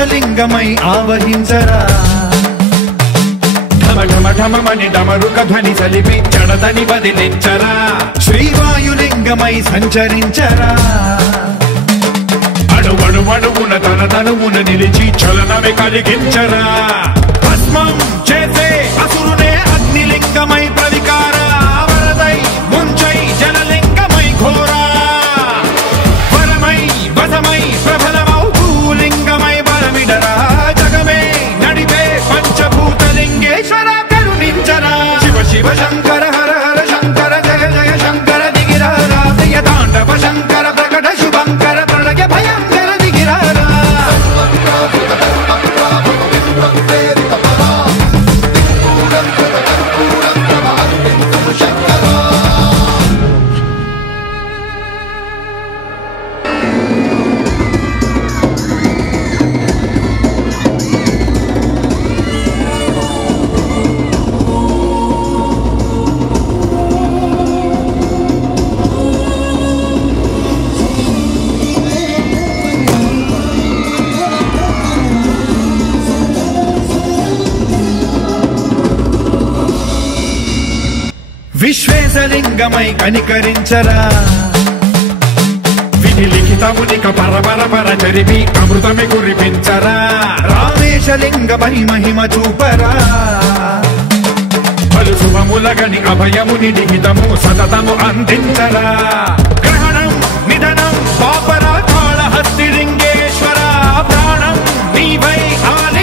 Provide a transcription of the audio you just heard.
ఆకాశలింగమై ఆవహించరా ఢమఢమఢమని డమరుక ధ్వని సలిపి చడదని వదిలించరా శ్రీవాయులింగమై సంచరించరా అణువణువున తన తనువున నిలిచి చలనమే కలిగించరా భస్మం చేసే అసురునే అగ్నిలింగమై ప్రవికార వరదై ముంచై జలలింగమై ఘోరా వరమై వసమై ప్రబలమౌ భూలింగమై బలమిడరా జగమే నడిపే పంచభూతలింగేశ్వర కరుణించరా శివ శివ శంకర హర హర శంకర జయ జయ శంకర దిగిరారా ప్రియ తాండవ శంకర ప్రకట శుభంకర ప్రళయ భయంకర దిగిరారా విశ్వేశలింగమై కనికరించరా విధి లిఖితమునిక పరపర చరిమి అమృతమి కురిపించరా రామేశలింగమై మహిమ చూపరా పలు శుభములగని అభయముని లిఖితము సతతము అందించరా గ్రహణం నిధనం పాపరా కాళహస్తి లింగేశ్వర ప్రాణం నీవై ఆలి